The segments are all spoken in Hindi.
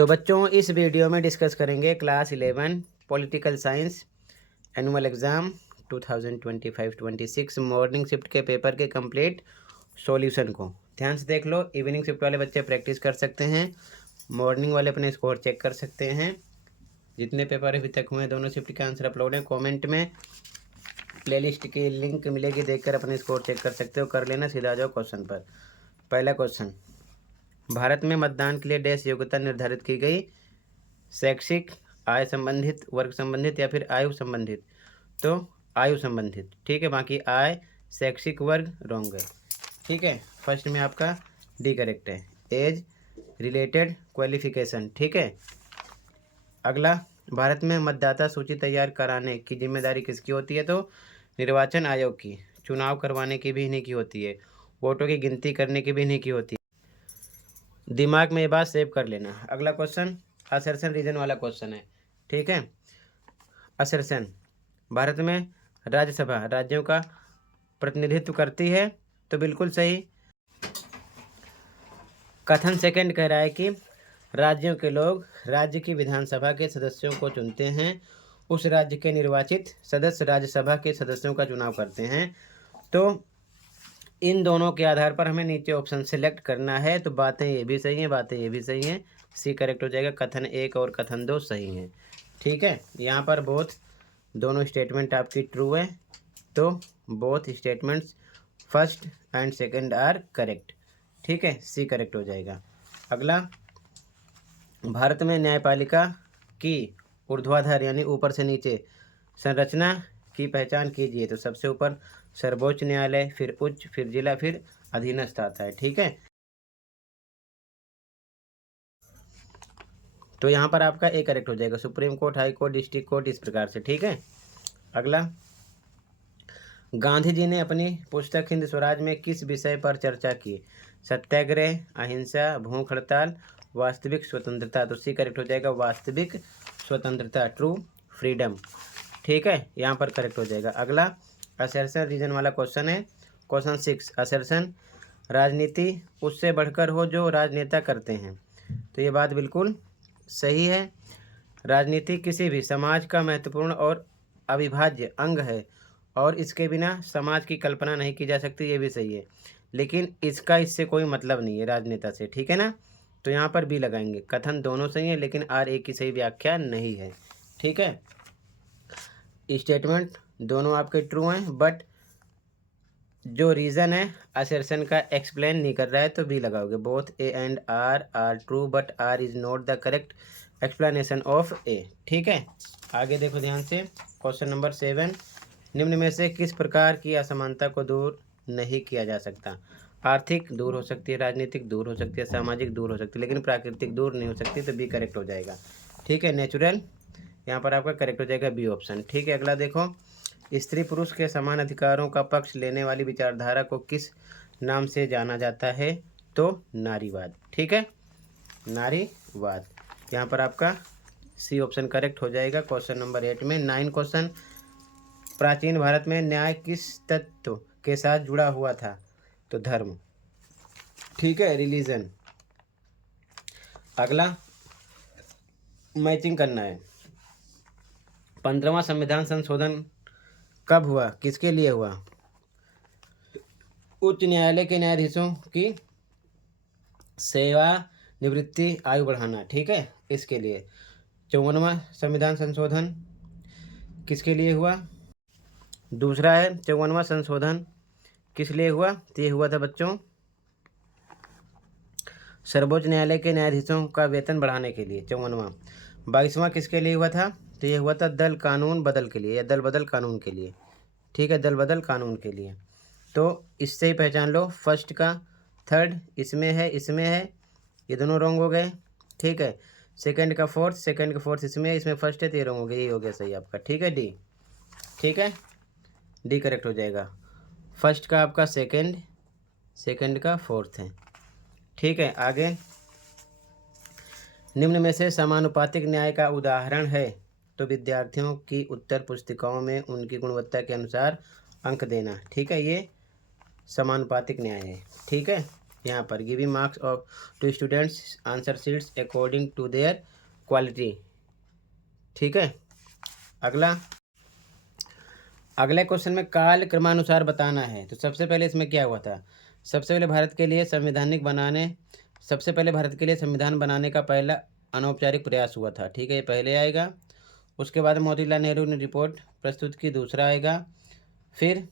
तो बच्चों इस वीडियो में डिस्कस करेंगे class 11 political science annual exam 2025-26 morning shift के पेपर के कंप्लीट सॉल्यूशन को। ध्यान से देख लो। इवनिंग शिफ्ट वाले बच्चे प्रैक्टिस कर सकते हैं, मॉर्निंग वाले अपने स्कोर चेक कर सकते हैं। जितने पेपर अभी तक हुए दोनों शिफ्ट के आंसर अपलोड हैं। कॉमेंट में प्लेलिस्ट की लिंक मिलेगी, देखकर अपने स्कोर चेक कर सकते हो। कर लेना, सीधा जाओ क्वेश्चन पर। पहला क्वेश्चन, भारत में मतदान के लिए डैश योग्यता निर्धारित की गई? शैक्षिक, आय संबंधित, वर्ग संबंधित या फिर आयु संबंधित? तो आयु संबंधित, ठीक है। बाकी आय, शैक्षिक, वर्ग रॉन्ग है, ठीक है। फर्स्ट में आपका डी करेक्ट है। एज रिलेटेड क्वालिफिकेशन, ठीक है। अगला, भारत में मतदाता सूची तैयार कराने की जिम्मेदारी किसकी होती है? तो निर्वाचन आयोग की। चुनाव करवाने की भी इन्हीं की होती है, वोटों की गिनती करने की भी इन्हीं की होती है। दिमाग में ये बात सेव कर लेना। अगला क्वेश्चन असर्शन रीजन वाला क्वेश्चन है, ठीक है। असर्शन, भारत में राज्यसभा राज्यों का प्रतिनिधित्व करती है? तो बिल्कुल सही। कथन सेकंड कह रहा है कि राज्यों के लोग राज्य की विधानसभा के सदस्यों को चुनते हैं, उस राज्य के निर्वाचित सदस्य राज्यसभा के सदस्यों का चुनाव करते हैं। तो इन दोनों के आधार पर हमें नीचे ऑप्शन सेलेक्ट करना है। तो बातें ये भी सही हैं, बातें ये भी सही हैं, सी करेक्ट हो जाएगा। कथन 1 और कथन 2 सही हैं, ठीक है। यहाँ पर दोनों स्टेटमेंट आपकी ट्रू है, तो both statements first and second are correct, ठीक है। सी करेक्ट हो जाएगा। अगला, भारत में न्यायपालिका की ऊर्ध्वाधर यानी ऊपर से नीचे संरचना की पहचान कीजिए। तो सबसे ऊपर सर्वोच्च न्यायालय, फिर उच्च, फिर जिला, फिर अधीनस्थ आता है, ठीक है। तो यहाँ पर आपका ए करेक्ट हो जाएगा। Supreme court, high court, district court, इस प्रकार से, ठीक है। अगला, गांधी जी ने अपनी पुस्तक हिंद स्वराज में किस विषय पर चर्चा की? सत्याग्रह, अहिंसा, भूख हड़ताल, वास्तविक स्वतंत्रता। तो सी करेक्ट हो जाएगा, वास्तविक स्वतंत्रता, ट्रू फ्रीडम, ठीक है। यहाँ पर करेक्ट हो जाएगा। अगला असर्शन रीजन वाला क्वेश्चन है, क्वेश्चन 6। असर्शन, राजनीति उससे बढ़कर हो जो राजनेता करते हैं। तो ये बात बिल्कुल सही है। राजनीति किसी भी समाज का महत्वपूर्ण और अविभाज्य अंग है और इसके बिना समाज की कल्पना नहीं की जा सकती, ये भी सही है। लेकिन इससे कोई मतलब नहीं है राजनेता से, ठीक है ना। तो यहाँ पर बी लगाएंगे। कथन दोनों सही है लेकिन आर एक की सही व्याख्या नहीं है, ठीक है। स्टेटमेंट दोनों आपके ट्रू हैं, बट जो रीज़न है असर्शन का एक्सप्लेन नहीं कर रहा है, तो बी लगाओगे। Both A and R are true but R is not the correct explanation of A, ठीक है। आगे देखो ध्यान से। क्वेश्चन नंबर 7, निम्न में से किस प्रकार की असमानता को दूर नहीं किया जा सकता? आर्थिक दूर हो सकती है, राजनीतिक दूर हो सकती है, सामाजिक दूर हो सकती है, लेकिन प्राकृतिक दूर नहीं हो सकती। तो बी करेक्ट हो जाएगा, ठीक है। नेचुरल, यहाँ पर आपका करेक्ट हो जाएगा बी ऑप्शन, ठीक है। अगला देखो, स्त्री पुरुष के समान अधिकारों का पक्ष लेने वाली विचारधारा को किस नाम से जाना जाता है? तो नारीवाद, ठीक है, नारीवाद। यहाँ पर आपका सी ऑप्शन करेक्ट हो जाएगा। क्वेश्चन नंबर 8 में 9 क्वेश्चन, प्राचीन भारत में न्याय किस तत्व के साथ जुड़ा हुआ था? तो धर्म, ठीक है, रिलीजन। अगला मैचिंग करना है। 15वां संविधान संशोधन कब हुआ, किसके लिए हुआ? उच्च न्यायालय के न्यायाधीशों की सेवा निवृत्ति आयु बढ़ाना, ठीक है, इसके लिए। 54वां संविधान संशोधन किसके लिए हुआ? दूसरा है 54वां संशोधन किस लिए हुआ? तो ये हुआ था बच्चों सर्वोच्च न्यायालय के न्यायाधीशों का वेतन बढ़ाने के लिए, 54वां। 22वां किसके लिए हुआ था? तो ये हुआ था दल कानून बदल के लिए या दल बदल कानून के लिए, ठीक है, दल बदल कानून के लिए। तो इससे ही पहचान लो, फर्स्ट का थर्ड इसमें है, इसमें है, ये दोनों रॉन्ग हो गए, ठीक है। सेकंड का फोर्थ इसमें फर्स्ट है, तो ये रॉन्ग हो गया, ये हो गया सही आपका, ठीक है, डी, ठीक है, डी करेक्ट हो जाएगा। फर्स्ट का आपका सेकंड का फोर्थ है, ठीक है। आगे, निम्न में से समानुपातिक न्याय का उदाहरण है? तो विद्यार्थियों की उत्तर पुस्तिकाओं में उनकी गुणवत्ता के अनुसार अंक देना, ठीक है, ये समानुपातिक न्याय है, ठीक है। यहाँ पर giving marks of to students answer sheets according to their quality. ठीक है। अगले क्वेश्चन में काल क्रमानुसार बताना है। तो सबसे पहले इसमें क्या हुआ था, सबसे पहले भारत के लिए संविधान बनाने का पहला अनौपचारिक प्रयास हुआ था। ठीक है, ये पहले आएगा। उसके बाद मोतीलाल नेहरू ने रिपोर्ट प्रस्तुत की, दूसरा आएगा। फिर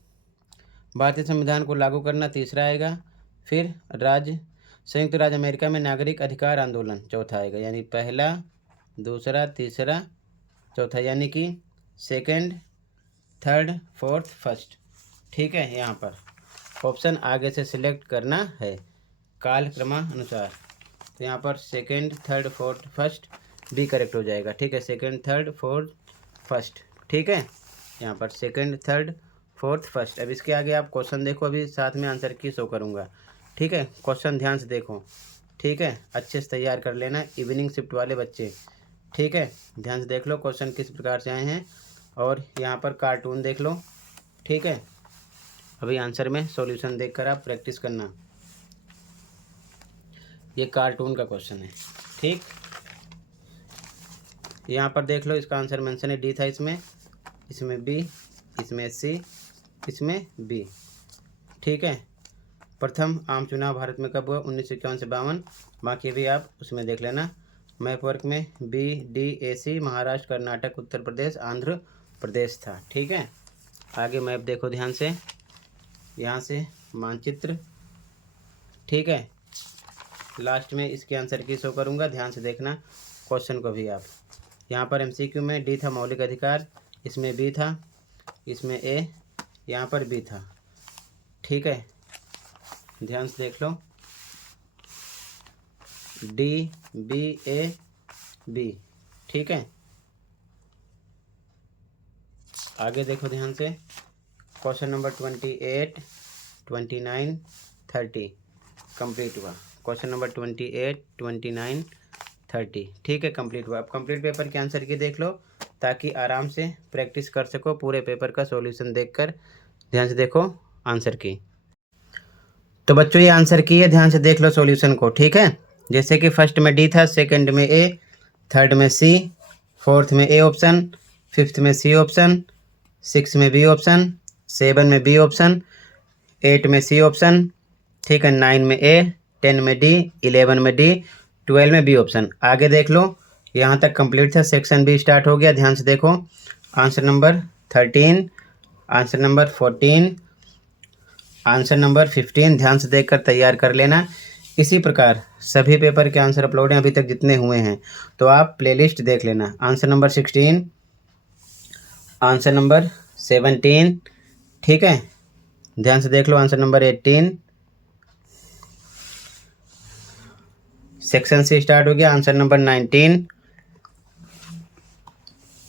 भारतीय संविधान को लागू करना, तीसरा आएगा। फिर संयुक्त राज्य अमेरिका में नागरिक अधिकार आंदोलन, चौथा आएगा। यानी पहला, दूसरा, तीसरा, चौथा, यानी कि सेकंड, थर्ड, फोर्थ, फर्स्ट। ठीक है, यहाँ पर ऑप्शन आगे से सिलेक्ट करना है काल क्रमानुसार। तो यहाँ पर second, third, fourth, first B correct हो जाएगा। ठीक है, सेकंड, थर्ड, फोर्थ, फर्स्ट। ठीक है, यहाँ पर सेकंड, थर्ड, फोर्थ, फर्स्ट। अब इसके आगे आप क्वेश्चन देखो, अभी साथ में आंसर की शो करूँगा। ठीक है, क्वेश्चन ध्यान से देखो। ठीक है, अच्छे से तैयार कर लेना इवनिंग शिफ्ट वाले बच्चे। ठीक है, ध्यान से देख लो क्वेश्चन किस प्रकार से आए हैं, और यहाँ पर कार्टून देख लो। ठीक है, अभी आंसर में सॉल्यूशन देखकर आप प्रैक्टिस करना। ये कार्टून का क्वेश्चन है। ठीक, यहाँ पर देख लो, इसका आंसर मेंशन है, डी था इसमें बी, इसमें सी, इसमें बी। ठीक है, प्रथम आम चुनाव भारत में कब हुआ, 1951 से 52। बाकी भी आप उसमें देख लेना। मैप वर्क में बी, डी, ए, सी महाराष्ट्र, कर्नाटक, उत्तर प्रदेश, आंध्र प्रदेश था। ठीक है, आगे मैप देखो ध्यान से, यहाँ से मानचित्र। ठीक है, लास्ट में इसके आंसर की शो करूँगा, ध्यान से देखना क्वेश्चन को भी आप। यहाँ पर एमसीक्यू में डी था मौलिक अधिकार, इसमें बी था, इसमें ए, यहाँ पर बी था। ठीक है, ध्यान से देख लो, डी, बी, ए, बी। ठीक है, आगे देखो ध्यान से, क्वेश्चन नंबर 28, 29, 30 कंप्लीट हुआ। Question number 28, 29, 30। ठीक है, कंप्लीट हुआ। अब कंप्लीट पेपर के आंसर की देख लो, ताकि आराम से प्रैक्टिस कर सको पूरे पेपर का सॉल्यूशन देखकर। ध्यान से देखो आंसर की। तो बच्चों ये आंसर की है, ध्यान से देख लो सॉल्यूशन को। ठीक है, जैसे कि फर्स्ट में डी था, सेकंड में ए, थर्ड में सी, फोर्थ में ए ऑप्शन, फिफ्थ में सी ऑप्शन, सिक्स में बी ऑप्शन, 7 में बी ऑप्शन, 8 में सी ऑप्शन। ठीक है, 9 में ए, 10 में डी, 11 में डी, 12 में बी ऑप्शन। आगे देख लो, यहाँ तक कंप्लीट था, सेक्शन बी स्टार्ट हो गया। ध्यान से देखो, answer number 13, answer number 14, answer number 15 ध्यान से देखकर तैयार कर लेना। इसी प्रकार सभी पेपर के आंसर अपलोड हैं अभी तक जितने हुए हैं, तो आप प्लेलिस्ट देख लेना। Answer number 16, answer number 17। ठीक है, ध्यान से देख लो, आंसर नंबर 18, सेक्शन से स्टार्ट हो गया। Answer number 19,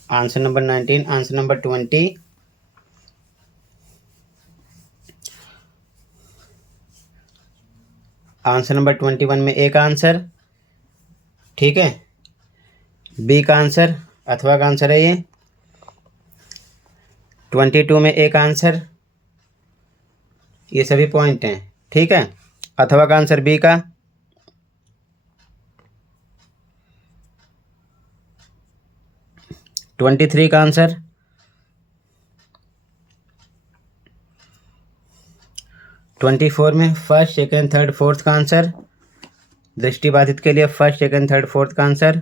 answer number 19, answer number 20, answer number 21 में एक आंसर। ठीक है, बी का आंसर अथवा का आंसर है ये। 22 में एक आंसर। ये सभी पॉइंट हैं। ठीक है, अथवा का आंसर बी का। 23 का आंसर। 24 में फर्स्ट, सेकंड, थर्ड, फोर्थ का आंसर। दृष्टिबाधित के लिए फर्स्ट, सेकंड, थर्ड, फोर्थ का आंसर।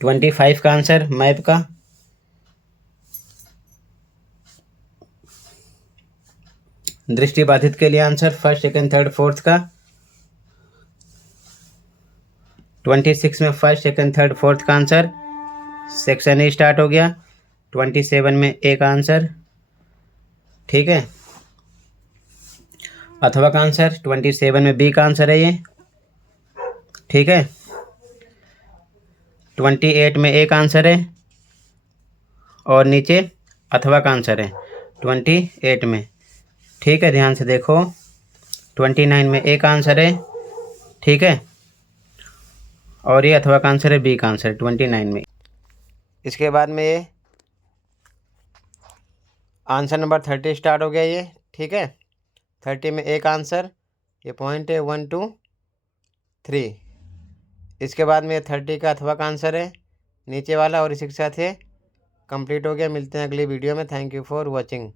25 का आंसर मैप का। दृष्टिबाधित के लिए answer first, second, third, fourth का। 26 में फर्स्ट, सेकंड, थर्ड, फोर्थ का आंसर। सेक्शन ए स्टार्ट हो गया। 27 में एक आंसर। ठीक है, अथवा का आंसर 27 में बी का आंसर है ये। ठीक है, 28 में एक आंसर है, और नीचे अथवा का आंसर है 28 में। ठीक है, ध्यान से देखो, 29 में एक आंसर है। ठीक है, और ये अथवा का आंसर है बी का आंसर 29 में। इसके बाद में ये आंसर नंबर 30 स्टार्ट हो गया ये। ठीक है, 30 में एक आंसर, ये पॉइंट है 1 2 3। इसके बाद में 30 का अथवा का आंसर है नीचे वाला, और इसी के साथ ये कंप्लीट हो गया। मिलते हैं अगली वीडियो में। Thank you for watching.